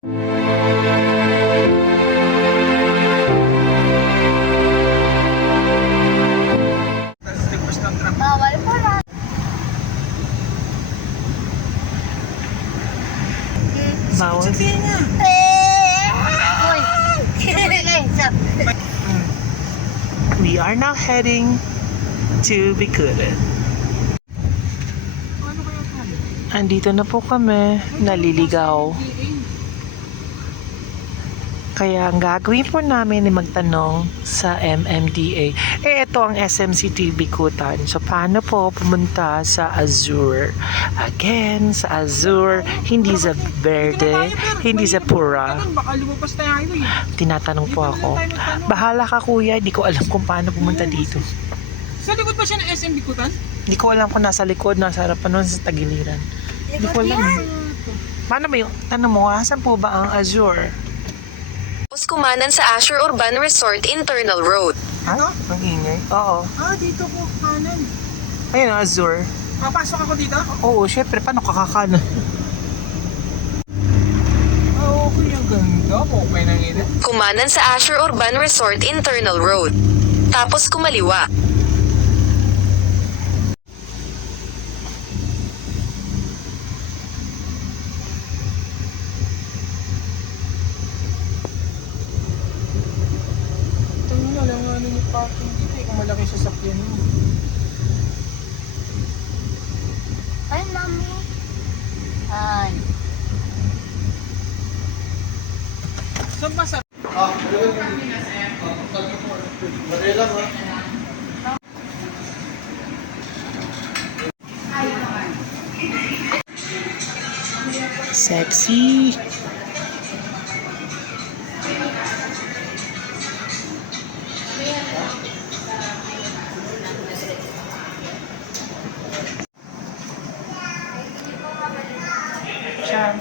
Bawal po na. Bawal. We are now heading to Bicutan. Andito na po kami, naliligaw. Kaya ang gagawin po namin ay magtanong sa MMDA. Ito ang SMCT Bicutan. So, paano po pumunta sa Azure? Again, sa Azure, hindi sa Verde, hindi sa Pura. Baka lumabas tayo highway. Tinatanong po ako. Bahala ka kuya, di ko alam kung paano pumunta dito. Sa likod ba siya ng SM Bicutan? Hindi ko alam kung nasa likod, nasa harapan nun, sa tagiliran. Hindi ko alam. Paano ba yung, tanong mo, asan po ba ang Azure? Kumanan sa Azure Urban Resort Internal Road. Ha? Ang ingay? Oo. Dito po, kanan. Ayun ang Azure. Papasok ako dito? Oo, syempre, paano kakakanan? Okay, ang ganda. Okay nang ina. Kumanan sa Azure Urban Resort Internal Road. Tapos kumaliwa. Parking dito kung malaki sasakyan mo. Ay, mami. Ay. Saan ba sa... Sexy. Siya.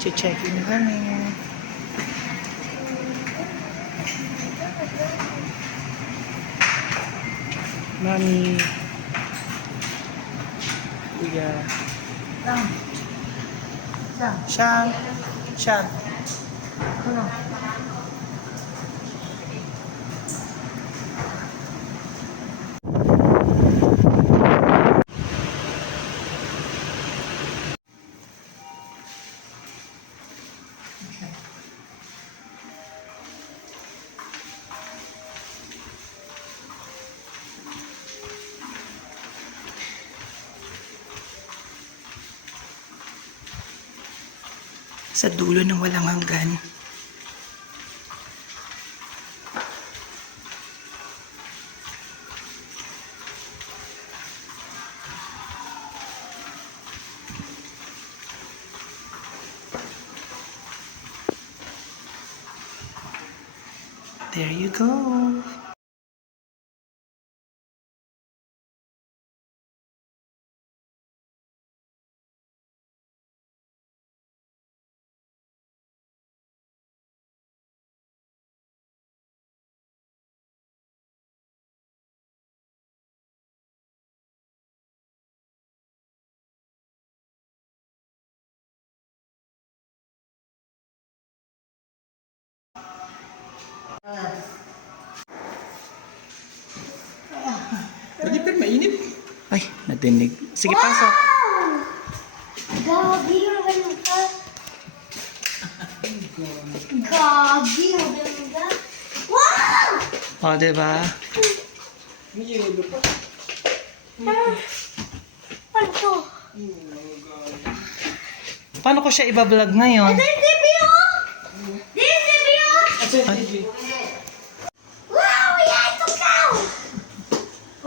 Che-check-in kami. Mami. Kuya. Siya. Siya. Ano? Sa dulo ng walang hanggan. There you go. Dali pero mainit. Ay, natinig. Sige, pasok. Gagi, magaling ka. Gagi, magaling ka. Wow! O, diba? May yelo pa. Ano to? Paano ko siya ibablog ngayon? Ito yung TV, oh! This is TV, oh! Sige. Wow! Yeah, ito ka!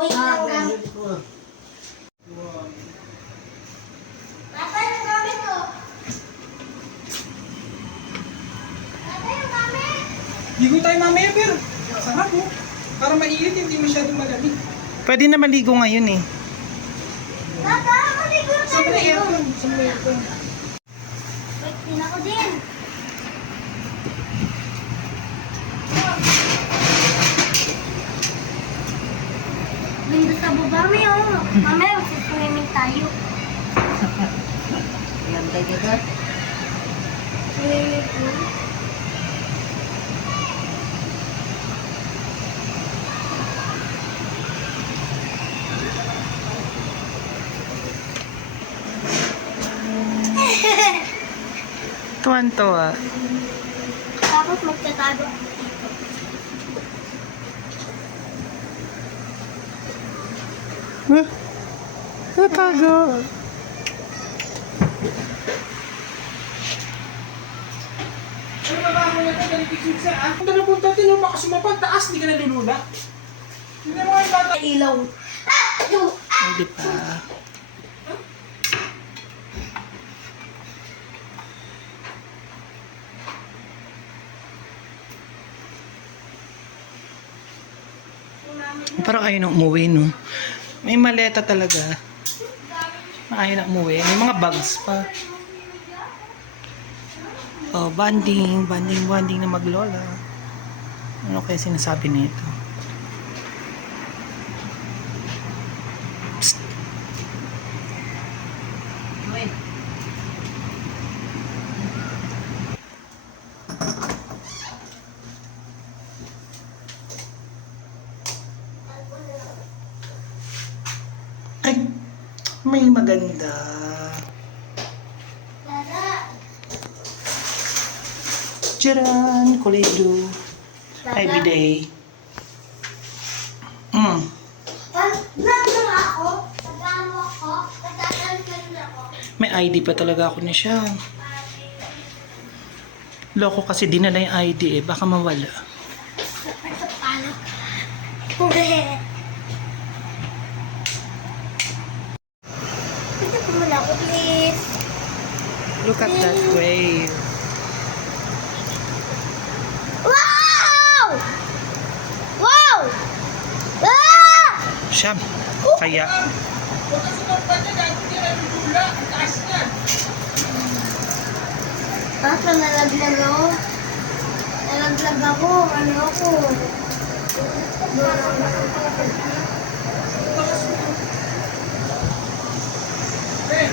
Wait lang, gamit ko. Nasaan yung gamit ko? Nasaan yung gamit? Ligo tayo mamaya pero. Sarap mo. Para mainit, hindi masyadong malamig. Pwede na maligo ngayon eh. Nakakaligo na Saan tayo. na aircon? Saan na aircon? Wait, din ako din. tayo. Ganda kita. Swimming pool. Tuwan-tuwa. Tapos magtatago ako dito. Natago. Ano ba mo na ito? Ganito siya, ah? Punta na punta din, baka sumapag, taas, hindi ka nalulula. Hindi mo yung bata. Ilaw. Hindi pa. Parang ayaw na umuwi, no? May maleta talaga. Ayaw na umuwi. May mga bags pa. Oh, banding na maglola. Ano kaya sinasabi nito? Psst. Ay, may maganda. Charan! Kulay blue. Every day. Nandun ako. Nagano ako. Nagtatalon ako. May ID pa talaga ako na siya. Loko kasi dinala yung ID eh. Baka mawala. Paano? Pwede ko muna ako, please. Look at that wave. Wow! Wow! Ah! Siyam. Kaya. Huwag ka sumapag niya, dahil hindi ka nalulula. Ang taas niyan. Tapos nalaglag ako. Nalaglag ako. Ano ako? Eh.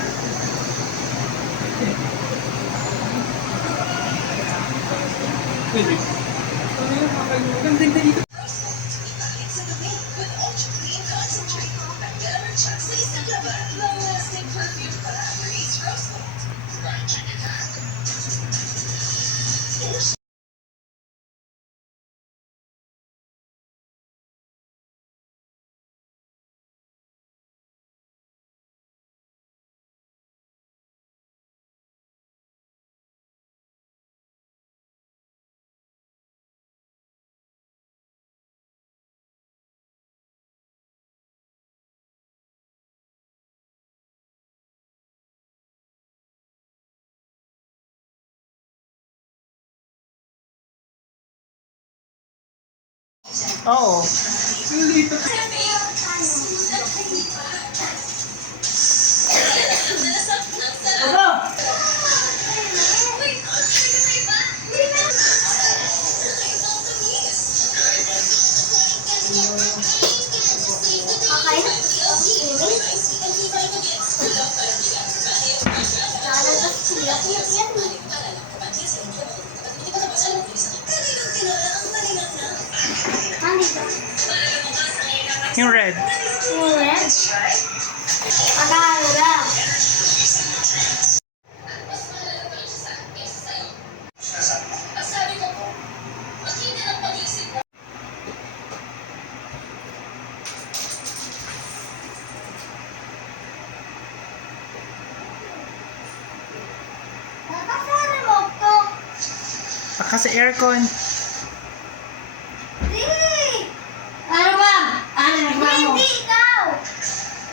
Pwede. Ano yung kakalimutan? Ang ganda dito. Oo. Ang lito. Kakain? Lalabas sila. Yan. Nandito. Yung red. Yung red? Panalo na. Nakasara mo ko. Baka sa aircon. Ano ba? Ano ba mo? Hindi ikaw.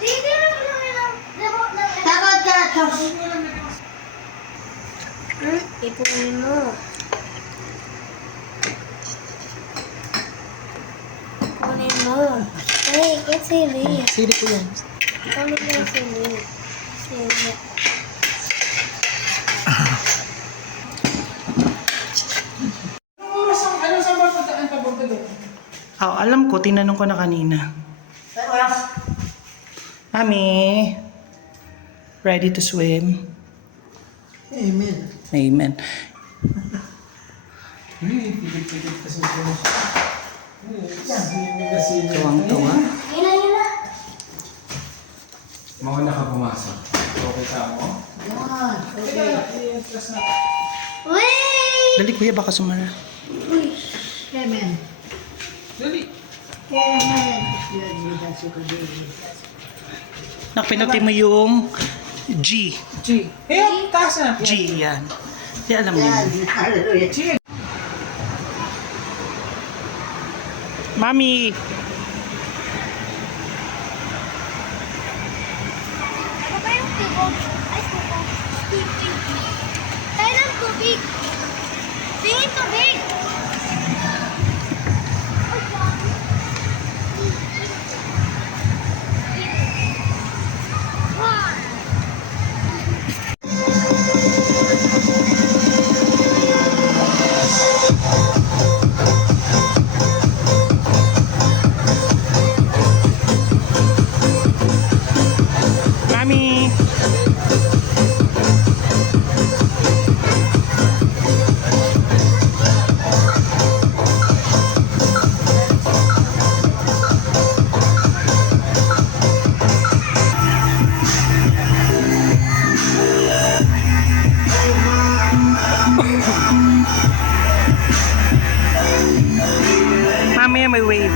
Hindi lang remote ng dapat ka. Ipunin mo. Ipunin mo. Hey, get sili. Sili ko yan. Ano yung sili? Sili. Ano sa mga pagkaan papunta doon? Oh, alam ko, tinanong ko na kanina. Mami, Ready to swim? Amen. Amen. Pigil-pigil kasi siya. Tuwang-tuwa. Ina, ina. Mauna ka pumasok. Okay ka mo? Yan. Okay. I-entrust na. Wait! Dali kuya, baka sumara. Uy, Kevin. Dali. Kevin. Napinuti mo yung G. G. Hey, taas na. G, yan. Di alam niyo. Hallelujah. G. Mami! Ano ba yung tubig? Ay, tubig. Tayo ng tubig. Tingin tubig. Mami! Mamaya may wave.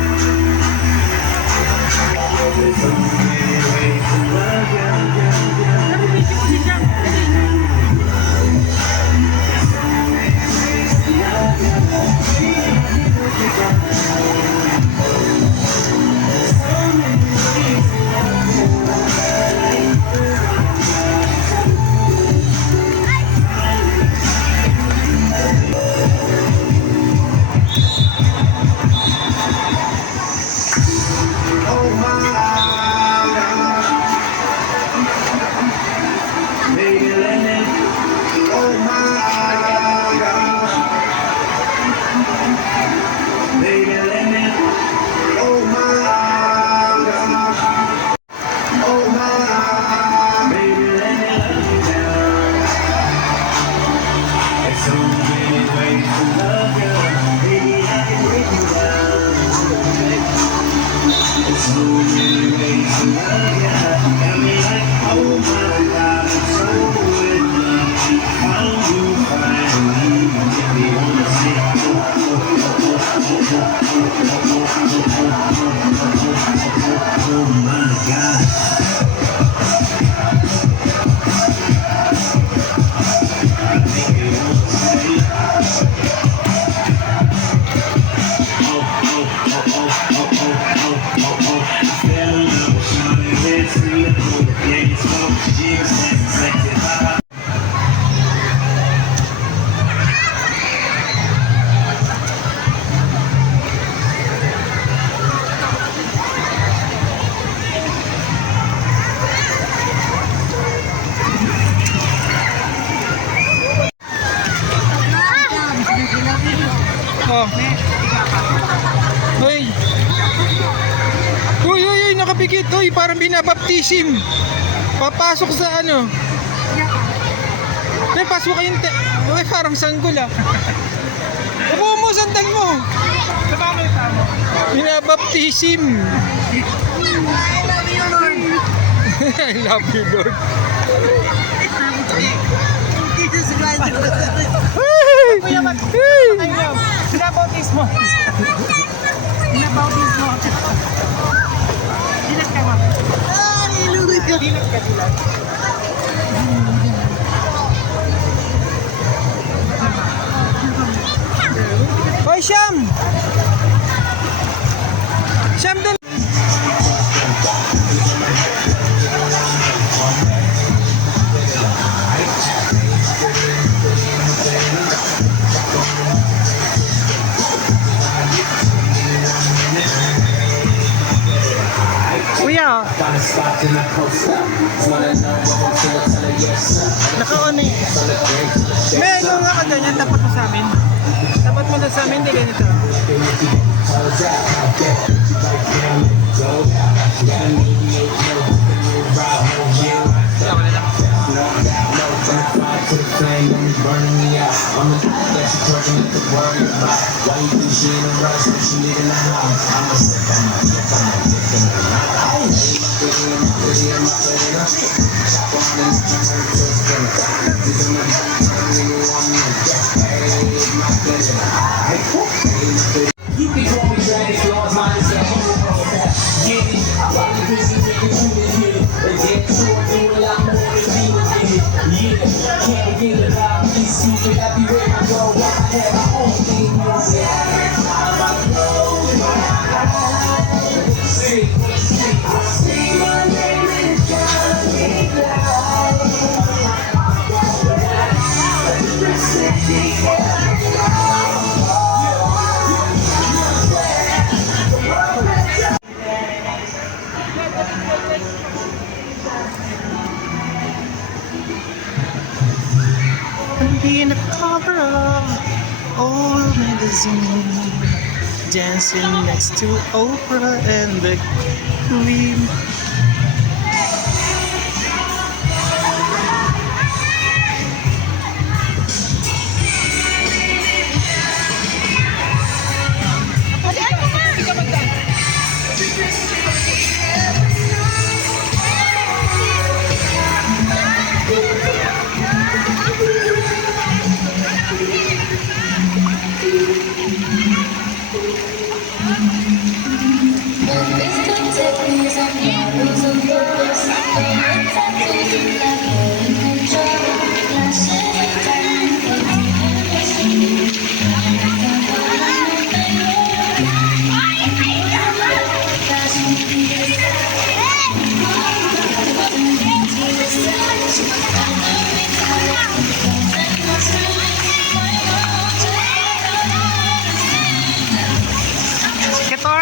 Oh. Uy. Uy, uy, uy, nakapikit. Uy, parang binabaptisim. Papasok sa ano. Uy, pasok kayong uy, parang sanggol ah. Upo mo, sandal mo. Binabaptisim. I love you, Lord. I love you, Lord. Jesus Christ. Hey! Hey! Pinabautismo. Pinabautismo. Dilat ka, ma'am. Hallelujah. Dilat ka, dilat. Hoy, Syam! Syam, dun! Kuya! Naka-on eh. May ano nga ka ganyan, tapat mo sa amin. Tapat mo na sa amin, di ganito. Wala ko na lang. to the flame, don't be burning me out. I'm the that she twerking, you could worry about. Why you think she in a rush when she need in the house? I'm a sick, I'm a dick, I'm a dick in the night. I'm a pretty, I'm a pretty, I'm a pretty. Chop on and turn her to a spinner. These are my turn me on me. Hey, my pleasure. Hey, my pleasure. You can call me Dragon Claws, mine is the whole get it. I'm probably busy making sure they get it. And get sure do a lot more than Gina did it. Yeah, can't begin to lie. Be stupid, everywhere I go. I have my own thing music. Every time I close my eyes, see my name is Johnny Cloud. The city Be in the cover of old magazine, dancing next to Oprah and the Queen.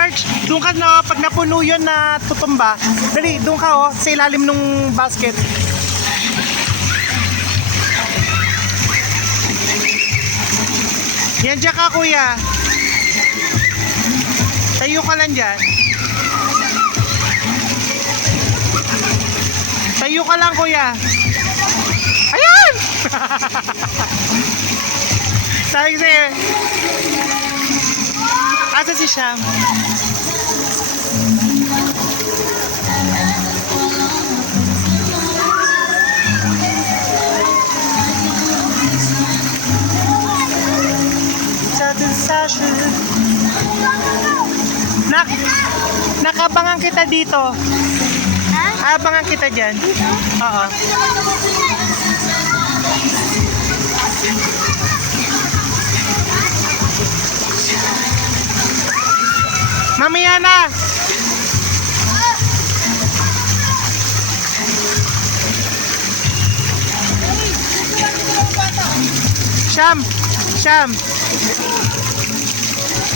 George, doon ka na, pag napuno yun na tutumba, dali, doon ka oh, sa ilalim ng basket. Yan dyan ka kuya. Tayo ka lang dyan. Tayo ka lang kuya. Ayan! Sabi sa'yo. Asa si Sham? Nakabangan kita dito. Ha? Abangan kita dyan. Oo. Mamaya na. Sham, Sham.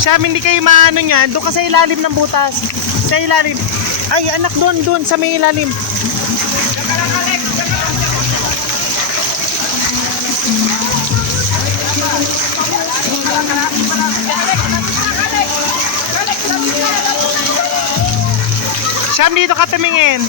Sham, hindi kayo maano niyan. Doon ka sa ilalim ng butas. Sa ilalim. Ay, anak, doon sa may ilalim. Sham, dito ka tumingin.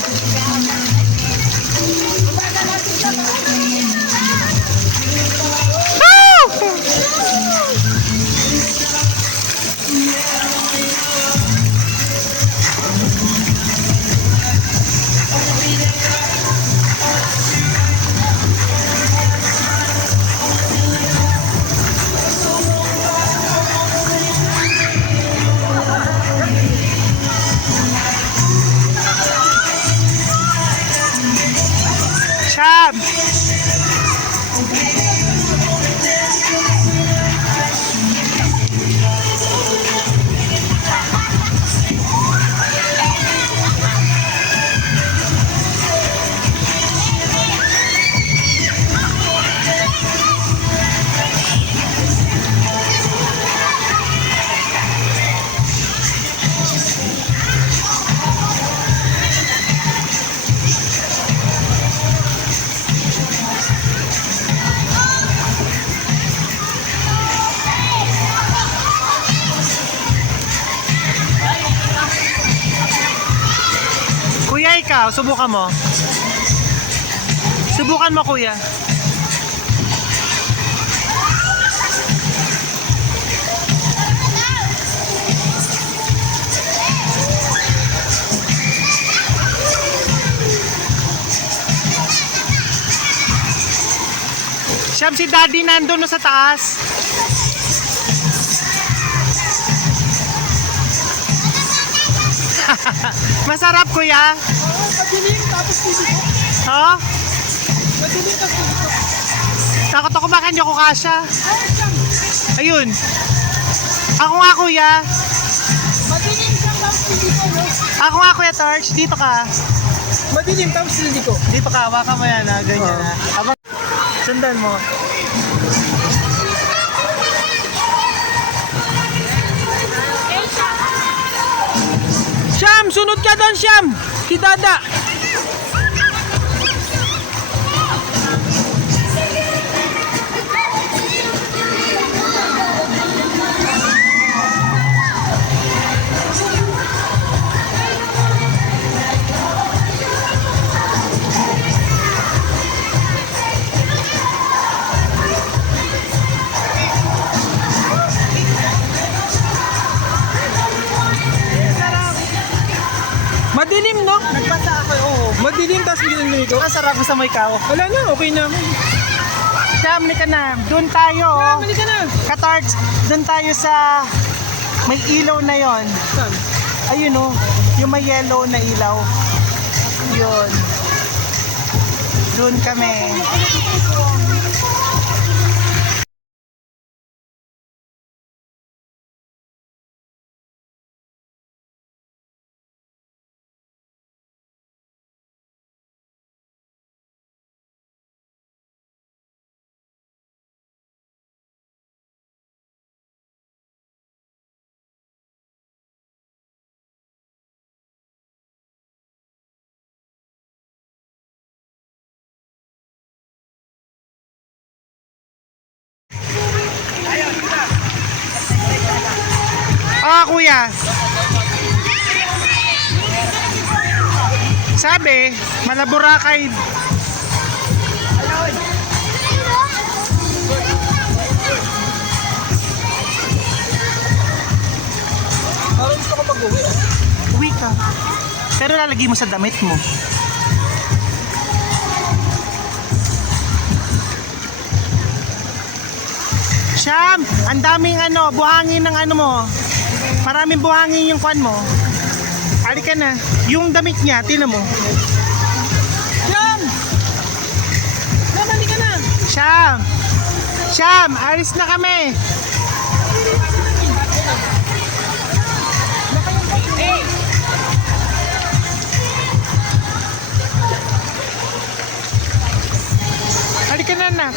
Sham! Kuya, ikaw, subukan mo. Subukan mo, kuya. Siyam, si Daddy nandun no sa taas. Masarap, kuya. Oo, madilim, tapos pili ko. Ha? Madilim, tapos pili ko. Takot ako baka hindi ako kasha. Ay, siyam. Ayun. Ako nga, kuya. Madilim siyam, tapos pili ko, no? Ako nga, kuya Torch. Dito ka. Madilim, tapos pili ko. Dito ka. Hawakan mo yan, ha. Ganyan, ha. Abang... Sundan mo. Siyam, sunod ka doon, Siyam. Si Dada. Madilim, no? Nagbasa ako, oo. Madilim, tapos pili ko. Masarap ko sa may kao. Wala na, okay na. Siyam, ka na. Doon tayo, oh. Mali ka na. Katards, doon tayo sa may ilaw na yon. Saan? Ayun oh, yung may yellow na ilaw. Yun. Doon kami. Ah, kuya. Sabi, Malaburakay. Parang gusto ko mag-uwi. Uwi ka. Pero lalagay mo sa damit mo. Siyam, ang daming buhangin ng mo. Maraming buhangin yung kwan mo. Halika na. Yung damit niya, tingnan mo. Siyam! Mali ka na. Siyam! Siyam, alis na kami. Halika na na.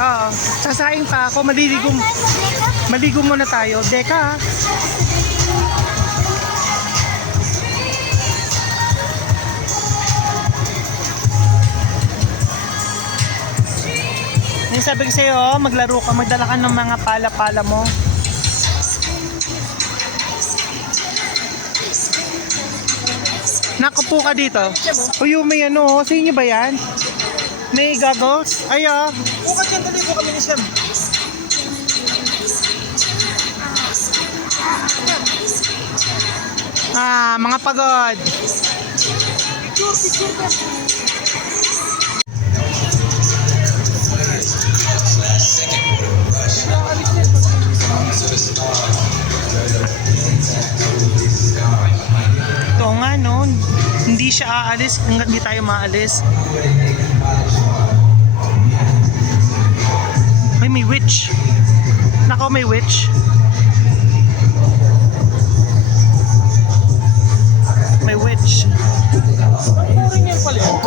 Oo, sasaing pa ako. Maligo muna tayo. Deka, ha? Yung sabi ko sa'yo, maglaro ka, magdala ka ng mga pala-pala mo. Nakapo ka dito. Uy, may sa inyo ba yan? May goggles? Ay, Bukas yan, dali po kami ni Siyam. mga pagod. Ito nga, no? Hindi siya aalis hanggat hindi tayo maalis. Ay, may witch. Nako, may witch. May witch. Ring yan pala yun.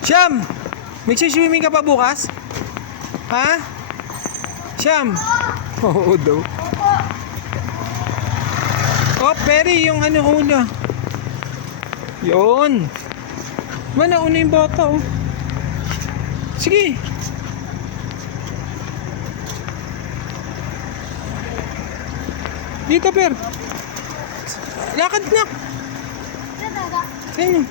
Siyam! Magsiswimming ka pa bukas? Ha? Siyam! Oo daw. Oh, Perry, yung ano una. Yun. Mana, una yung bata, oh. Sige. Dito, Per. Lakad na. Sa'yo.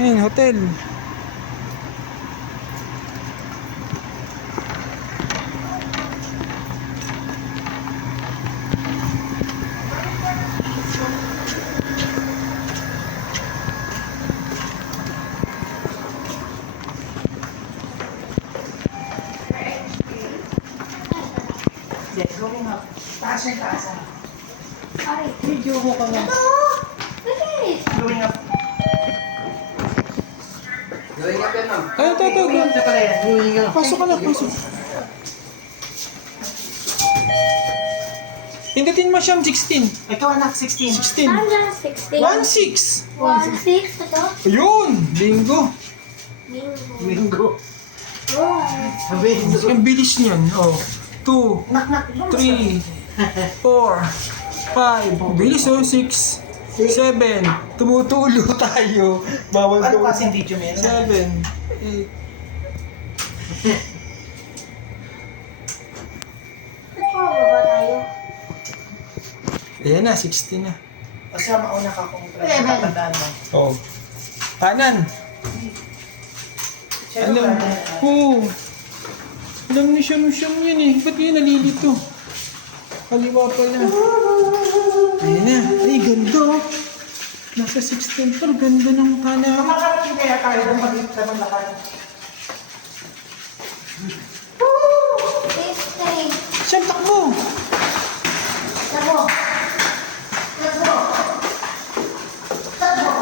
Ayan, hotel. Video mo ka nga. Bilis. Ay, ito. Pasok ka na, pasok. Pindutin mo siyang 16. Ikaw anak, 16. 16. Hanggang 16. 1-6. 1-6 ito. Ayun, bingo. Bingo. Ang bilis niyan. Oh. 2, 3, 4, 5. Bilis oh, 6, 7. Tumutulo tayo. Bawal Ano daw. kasing video meron? 7, 8. Baba tayo. Ayan na, 60 na. Kasi mauna ka kung tatandaan mo. Oh. Kanan. Alam. Oo. Alam ni Siyam-Siyam yan eh. Ba't yun nalilito? Kaliwa pala. Ayan na. Ay, ganda. Nasa 16 pa. Ganda ng kanan. Makakarating kaya tayo kung mag-ita ng lakad. 16. Siyam, takbo. Tabo. Tabo. Tabo.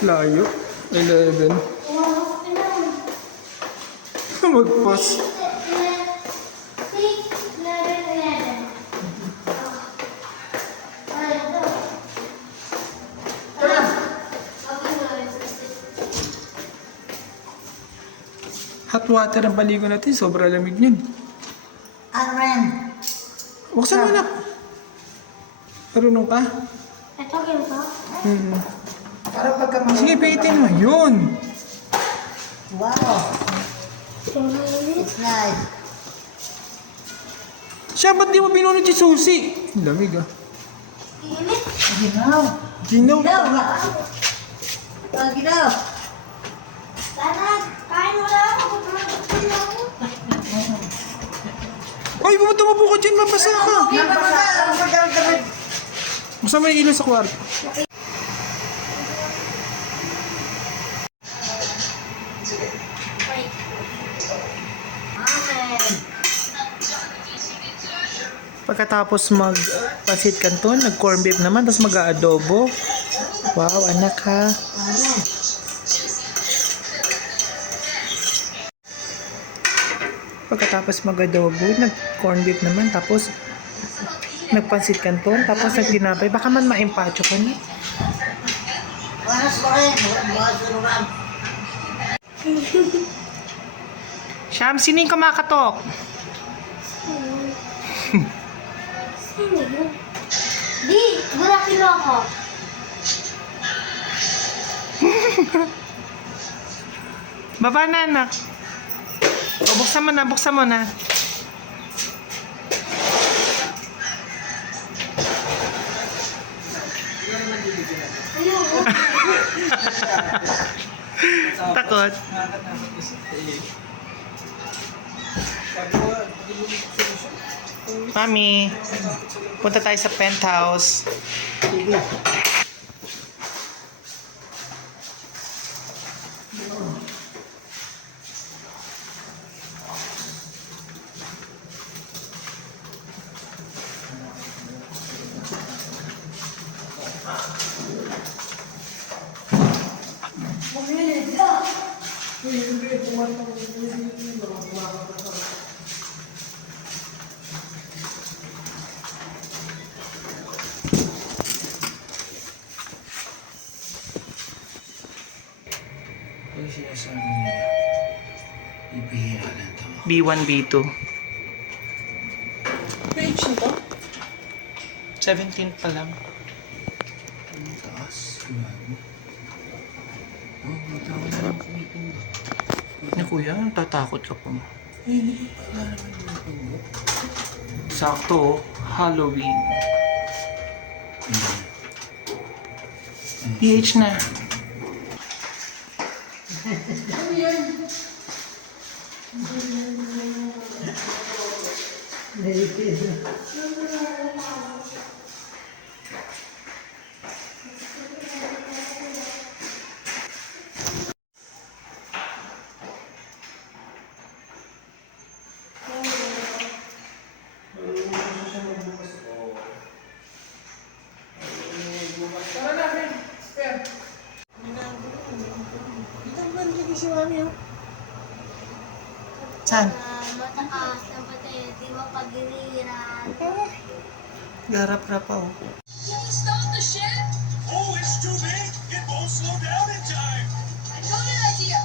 Layo. 11. Mag-pass. 11. Hot water ang paligo natin. Sobrang lamig niyan. Ano rin? Buksan mo na. Marunong ka? Ito ganito. Para pagka Sige, piitin mo. Yun. Wow, it's nice. Siya, ba't di mo binunod si Susi? Ang lamig ah. Init. Ginaw. Ginaw. Ginaw. Sana, kain mo lang ako. Ay, pumunta mo po ka dyan. Mabasa ka. Buksan mo yung ilaw sa kwarto. Pagkatapos mag-pasit canton, nag-corn beef naman, tapos mag-aadobo. Wow, anak ha. Pagkatapos mag-adobo, nag-corn beef naman, tapos nag-pasit canton, tapos nag-tinapay. Baka man ma-empacho ko na. Siyam, sino yung kumakatok? Sino yun? Di, burakilo ako. Baba na, anak. O, buksan mo na, buksan mo na. Ayoko. Takot. Mami, punta tayo sa penthouse. B1, B2. Page nito? 17 pa lang. Ang taas. Grabe. Oh, dito ako na lang meeting. Ni kuya, tatakot ka po. Hindi ko pala naman yung meeting. Sakto, Halloween. PH na. Tara na, Ben. Ben. Dito ba nalagay si Mami, oh? Saan? Mataas na pati, di ba pagiriran? Garap-rap pa oh. Stop the ship! Oh, it's too big. It won't slow down in time. I got an idea.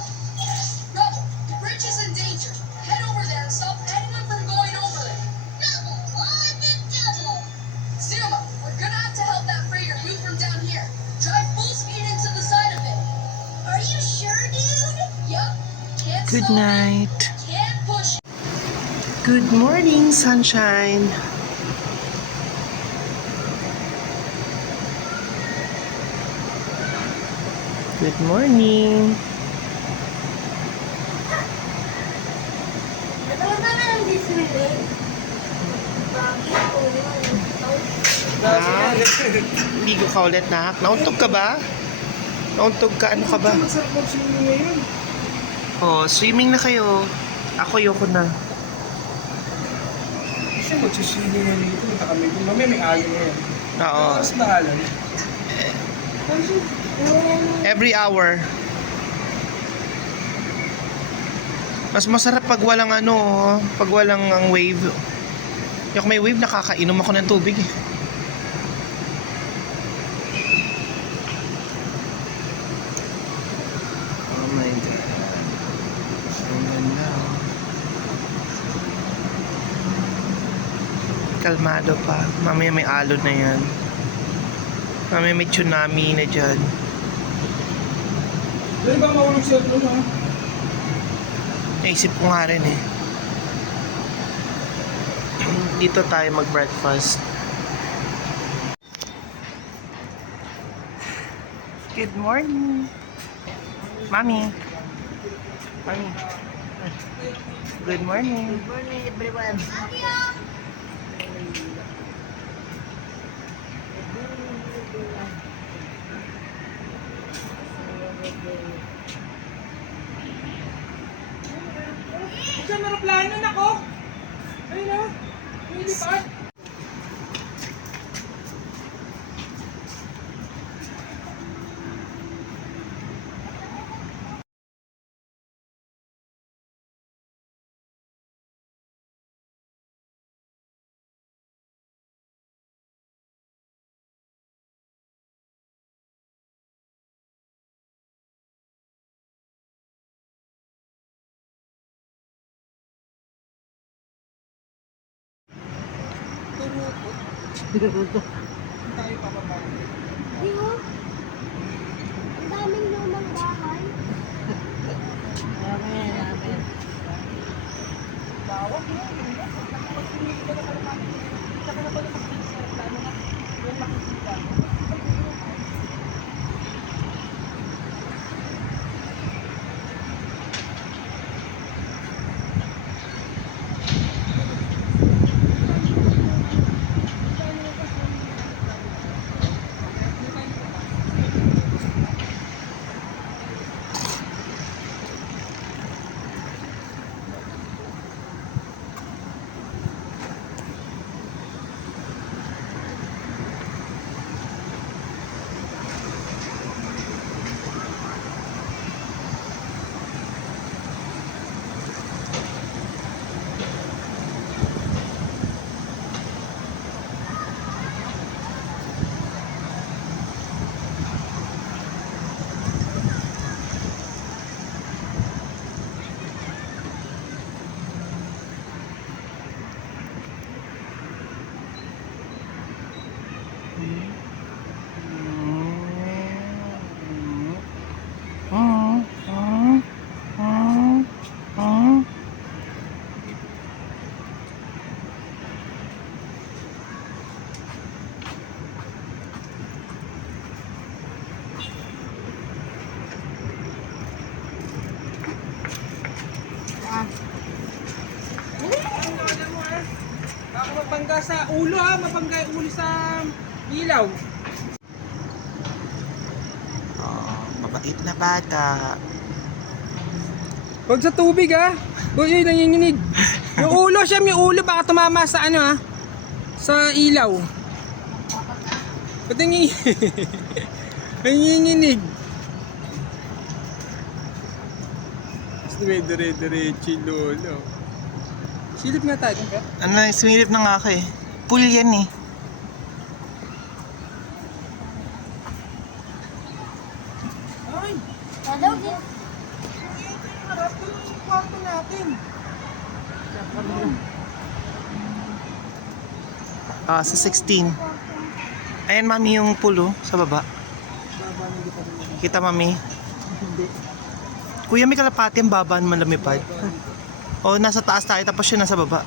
Rubble, the bridge is in danger. Head over there and stop anyone from going over it. Double on the double! Zuma, we're gonna have to help that freighter move from down here. Drive full speed into the side of it. Are you sure, dude? Yup. Can't Good stop it, night. Can't push it. Good morning, sunshine. Good morning. Natawa na lang di swimming. Bakit po yun? Ah, ligo ka ulit na. Nauntog ka ba? Nauntog ka? Ano ka ba? Masarap mag-swimming ngayon. Oh, swimming na kayo. Ako yoko na. Siya mag-swimming na dito. Punta kami dun. Mamaya may alon na yan. Oo. Tapos na alon. Every hour. Mas masarap pag walang ano, pag walang ang wave. Yung may wave, nakakainom ako ng tubig eh. Oh my God. Ang ganda oh. Kalmado pa. Mamaya may alon na yan. Mamaya may tsunami na dyan. Dali ba maulog siya doon, ha? Naisip ko nga rin eh. Dito tayo mag-breakfast. Good morning. Mami. Mami. Good morning. Morning, everyone. Saan aeroplano na ko? Ayun na. Yung lipad. Tayo pababa. Di mo? Ang daming lumang bahay. mapangga sa ulo ha, mapangga yung ulo sa ilaw. Oh, mabait na bata. Huwag sa tubig ha. Uy, nanginginig. Yung ulo siya, yung ulo baka tumama sa ano ha. Sa ilaw. Ba't nanginginig? Nanginginig. Dire-diretso yung lolo. Silip nga tayo. Ano, sumilip na nga ako eh. Pool yan eh. Ay! Hello, din. Harap ko yung kwarto natin. Ah, sa 16. Ayan, mami, yung pool oh, sa baba. Kita, mami? Kuya, may kalapati ang baba naman lumipad. O, nasa taas tayo, tapos siya nasa baba.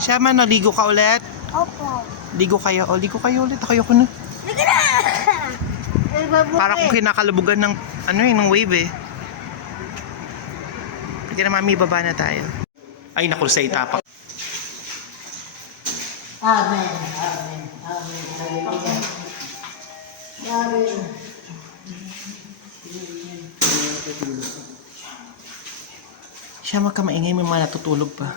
Siya man, ligo ka ulit. Opo. Ligo kayo. O, ligo kayo ulit. Ako na. Sige na! Para kung kinakalabugan ng, ano eh, ng wave eh. Sige na, mami, baba na tayo. Ay, naku, sa itapak. Amen. Amen. Amen. Hallelujah. Amen. Siya, magkamaingay, may mga natutulog pa.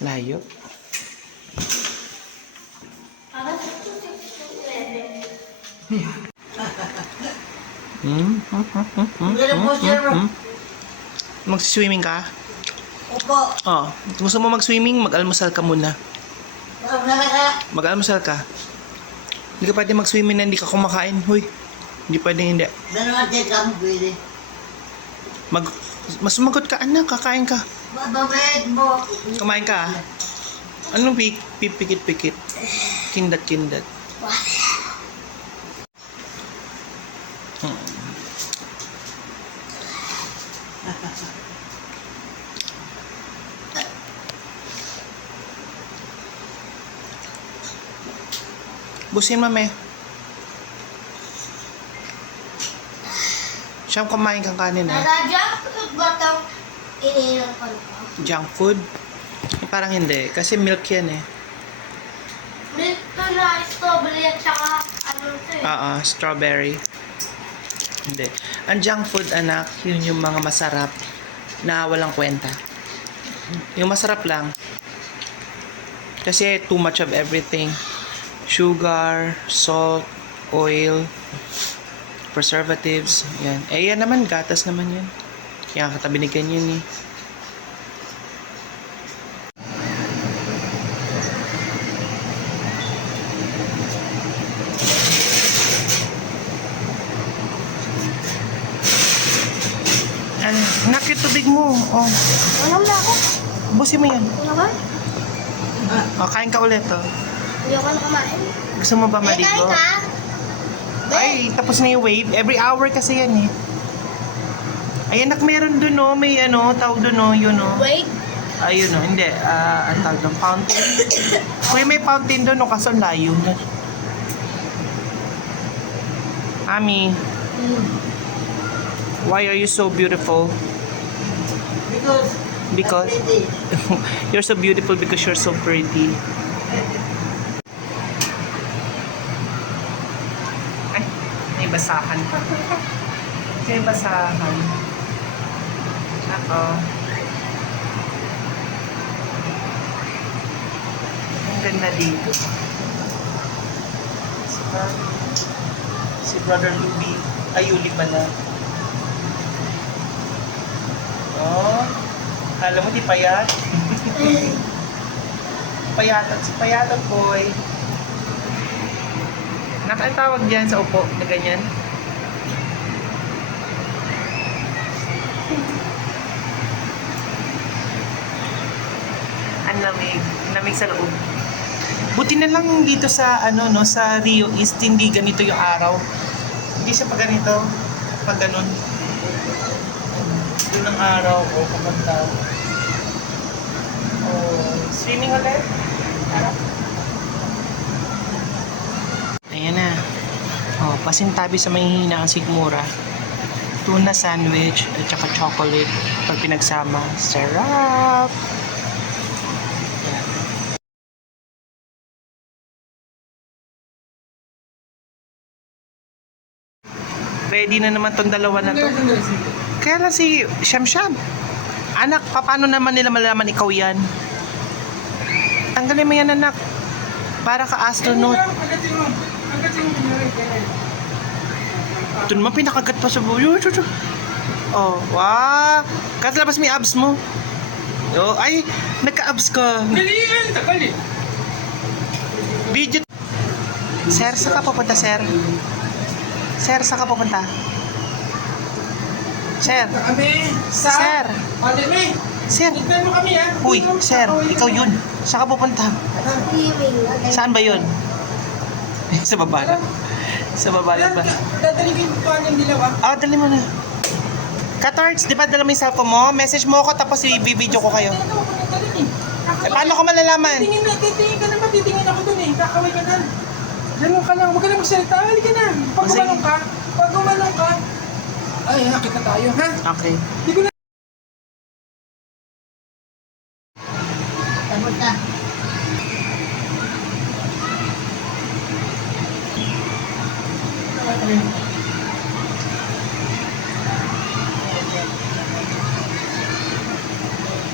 Layo. Mag-swimming ka? Opo. Oh, gusto mo mag-swimming, mag-almusal ka muna. Mag-almusal ka. Hindi ka pwede mag-swimming na hindi ka kumakain. Huy, hindi pwede hindi. Dalawa din kami pwede. Mas sumagot ka, anak, kakain ka. Babayad mo. Kumain ka, ah. Anong pipikit-pikit? Kindat-kindat. Busin, mami. Siyam, kumain kang kanin, eh. Nalagyan ko ba itong iniilapan ko? Junk food? Parang hindi, kasi milk yan, eh. Dito na strawberry at saka ano ito eh. Strawberry. Hindi. Ang junk food, anak, yun yung mga masarap na walang kwenta. Yung masarap lang. Kasi too much of everything. Sugar, salt, oil, preservatives, yan. Eh, yan naman, gatas naman yan. Kaya katabi ni ganyan eh. Nakit tubig mo. Oh. Walang na ako. Busin mo yan. Ano ba? Oh, kain ka ulit, oh. Hindi ako na kumain. Gusto mo ba maligo? Kain ka? Ay, tapos na yung wave. Every hour kasi yan, eh. Ay, anak, meron dun, oh. May, ano, tawag dun, oh. Yun, oh. Wait. Ayun, oh. Hindi. Ang tawag dun, fountain. Kuya, may fountain dun, oh. Kaso ang layo na. Ami, why are you so beautiful? Because you're so beautiful because you're so pretty. Ay, may basahan pa. May basahan. Ako. Ang ganda dito. Si Brother Luby. Ay, Yuli pala. Oh. Alam mo, di pa yan. Si Payatot boy. Ang tawag dyan sa upo na ganyan? Ang lamig. Ang lamig sa loob. Buti na lang dito sa sa Rio East hindi ganito yung araw. Hindi siya pag ganito, pag ganun. Doon ang araw o pumunta. Swimming ulit. Ayan na. Pasintabi sa mahihina ang sigmura. Tuna sandwich at saka chocolate pag pinagsama. Sarap! Ready na naman tong dalawa na to. Kaya lang si Shamsham. Anak, paano naman nila malalaman ikaw yan? Tanggalin mo yan, anak. Para ka astronaut. Ito naman pinakagat pa sa buyo. Oh, wow. Katalabas mo yung abs mo. Oh, ay, nagka-abs ka. Dalihan, takal eh. Video. Sir, saan ka pupunta, sir? Sir, saan ka pupunta? Sir. Kami, Sir. Alime, Sir. tignan mo kami ha. Uy, sir, ikaw yun. Saan ka pupunta? Swimming. Saan ba yun? Sa baba na. Sa baba na ba? Dadali ko yung tuwan yung dilaw ha. Dali mo na. Katards, di ba dala mo yung cellphone mo? Message mo ako tapos i-video ko kayo. Ano ko nagdalin eh. Paano ko malalaman? Titingin ka naman, titingin ako dun eh. Kakaway ka na. Ganun ka lang, huwag ka lang magsalita. Halika na. Pag Sige. gumanong ka, ay, nakita tayo ha. Okay. Hindi ko na. Tapos na.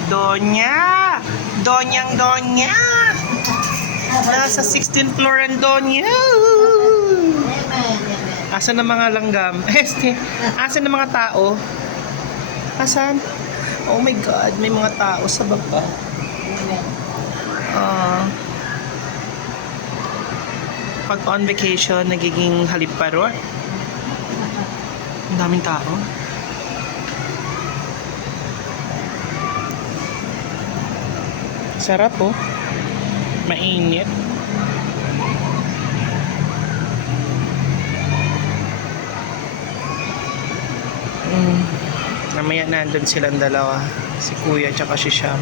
Donya! Donya! Nasa 16th floor ang Donya! Asan ang mga langgam? Asan ang mga tao? Asan? Oh my God, may mga tao sa baba. Pag on vacation, nagiging halip parot. Ang daming tao. Sarap oh. Mainit. Namaya nandun silang dalawa. Si Kuya tsaka si Sham.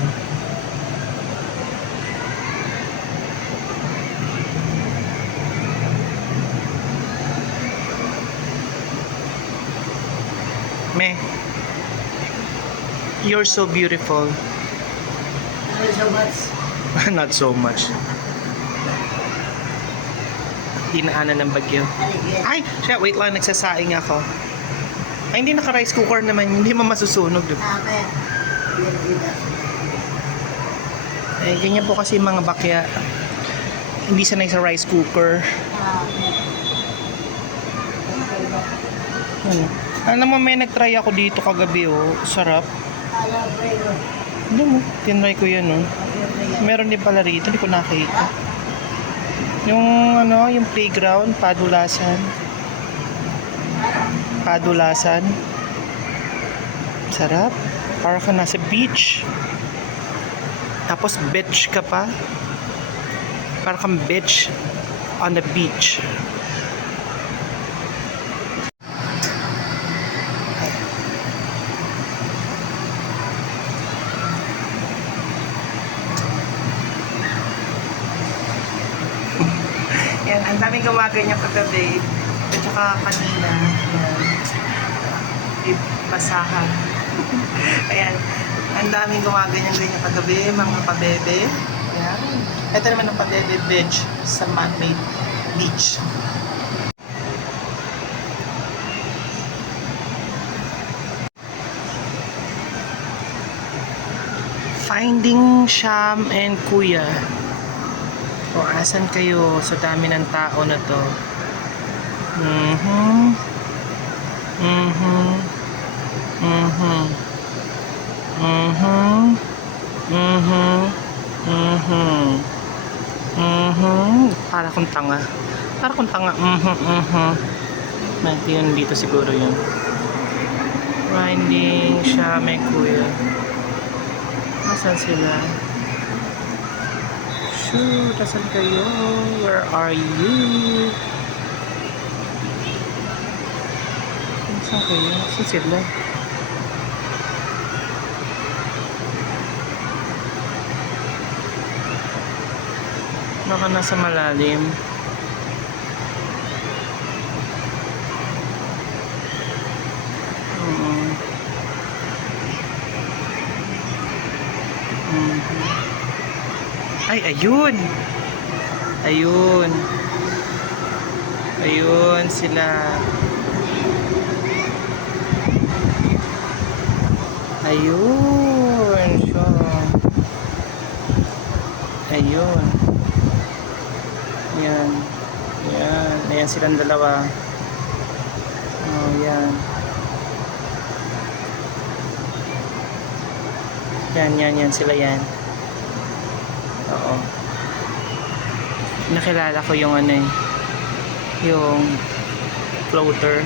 Me, you're so beautiful. So much. Not so much. Dinaanan ng bagyo. Ay, siya, wait lang, nagsasaing ako. Ay, hindi naka-rice cooker naman, hindi mo masusunog. Amen. Eh, ganyan po kasi mga bakya. Hindi sanay sa rice cooker. Alam mo, may nag-try ako dito kagabi, oh. Sarap. Hindi mo, tinry ko yan, oh. Meron din pala rito, hindi ko nakita. Yung yung playground, Padulasan. Sarap. Para ka nasa beach. Tapos beach ka pa. Para kang beach on the beach. Yan, ang daming gumaganyan kagabi. At saka kanina. Yan. Basahan. Ayan. Ang daming gumaganyan-ganyan kagabi, mga pabebe. Ayan. Ito naman ang pabebe beach sa man-made beach. Finding Sham and Kuya. O, asan kayo sa dami ng tao na to? Para kung tanga. Para kung tanga. Yun dito siguro yun. Grinding siya, may kuya. Nasaan sila? Shoot, nasaan kayo? Where are you? Nasaan kayo? Nasaan sila? Baka nasa malalim. Ay, ayun. Ayun. Ayun sila. Ayun. Siya. Ayun. Yan. Yan. Ayan silang dalawa. Oh, yan. Yan sila yan. Oo. Nakilala ko yung ano eh. Yung floater.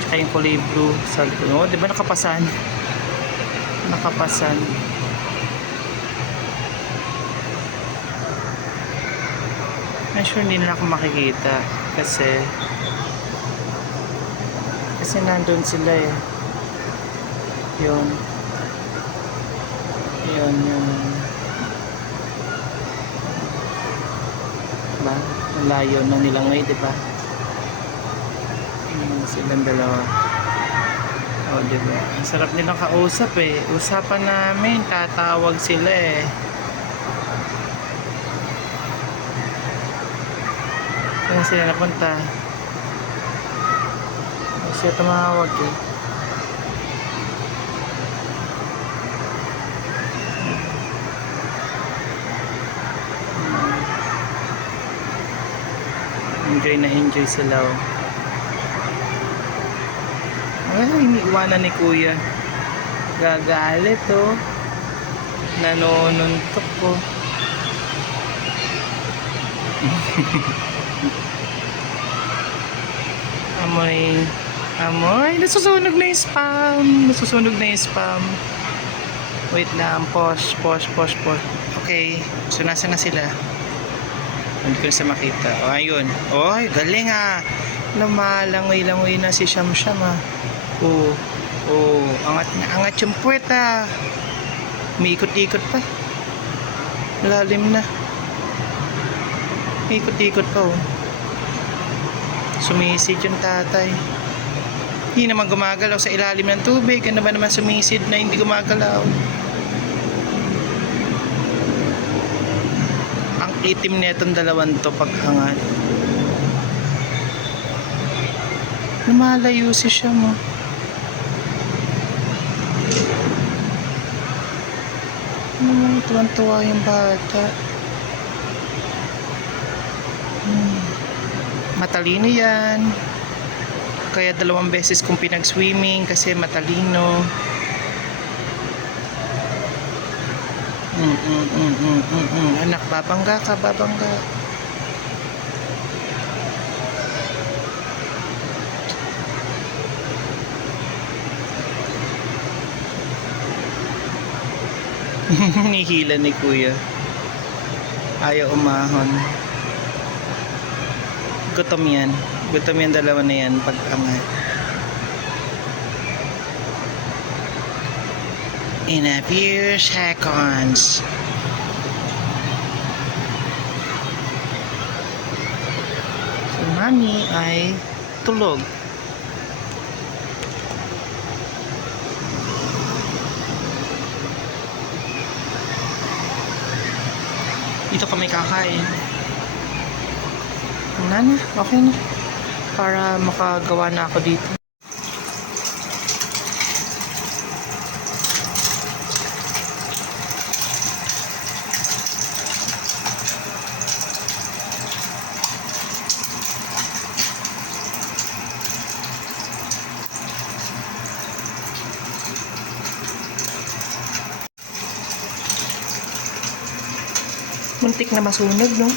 Tsaka yung kulay blue. Sabi ko, oh, di ba nakapasan? Nakapasan. I'm sure hindi na ako makikita. Kasi nandun sila eh. Yun. Yun. Diba? Layo na nila ngayon, diba? Silang dalawa. O, diba? Ang sarap nilang kausap eh. Usapan namin, tatawag sila eh. Saan sila napunta? Ay, siya tumawag eh. Enjoy sila oh. Ay, iniiwanan ni kuya. Gagalit oh. Nanonuntok ko. Amoy. Nasusunog na yung spam. Wait lang. Pause. Okay. So, nasa na sila? Hindi ko na sa makita. O, ayun. Oy, galing ah. Lumalangoy-langoy na si Sham ah. Angat yung puwet ah. May ikot-ikot pa. Lalim na. May ikot-ikot pa oh. Sumisid yung tatay. Hindi naman gumagalaw sa ilalim ng tubig. Ano ba naman sumisid na hindi gumagalaw? Ang itim na itong dalawan to paghangat. Lumalayo si siya mo. Tuwan-tuwa yung bata. Matalino yan. Kaya 2 beses kong pinag-swimming kasi matalino. Anak, babangga ka. Nihila ni kuya. Ayaw umahon. Gutom yan dalawa na yan pag angat. In a few seconds. Si Mami ay tulog. Dito kami kakain. Okay na. Para makagawa na ako dito. Muntik na masunog, no?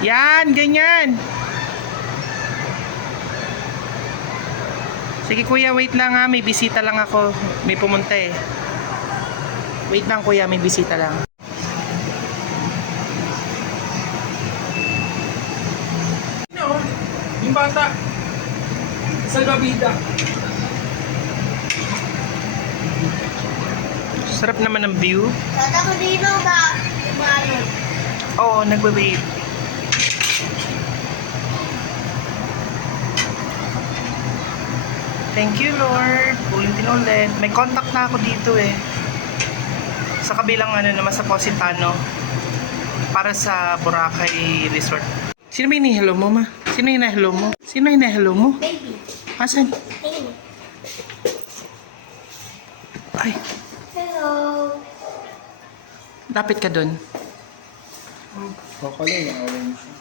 Yan, ganyan. Sige kuya, wait lang ha. May bisita lang ako. May pumunta eh. Wait lang kuya, may bisita lang. No, yung bata. Salvavida. Sarap naman ng view. Tata ko dito ba? Umalot. Oo, nagwe-wave. Thank you, Lord. Ulitin ulit. May contact na ako dito eh. Sa kabilang ano naman sa Positano. Para sa Boracay Resort. Sino ba hello mo, ma? Sino hello mo? Sino hello mo? Baby. Asan? Ayun. Ay, Hello. lapit ka dun. Bakala yung away mo siya.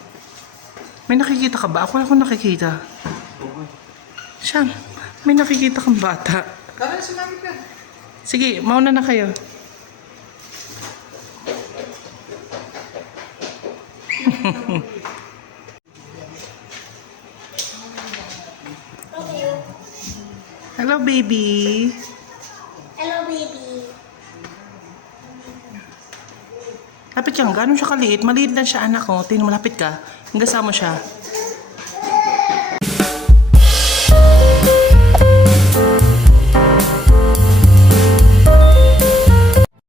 May nakikita ka ba? Ako wala akong nakikita. Siyang, may nakikita kang bata. Tara, sumami ka. Sige, mauna na kayo. Hello, baby. Hello, baby. Lapit ka, gano'n siya kaliit. Maliit lang siya, anak ko. Tingnan mo, lapit ka. Hanggang sa mo siya.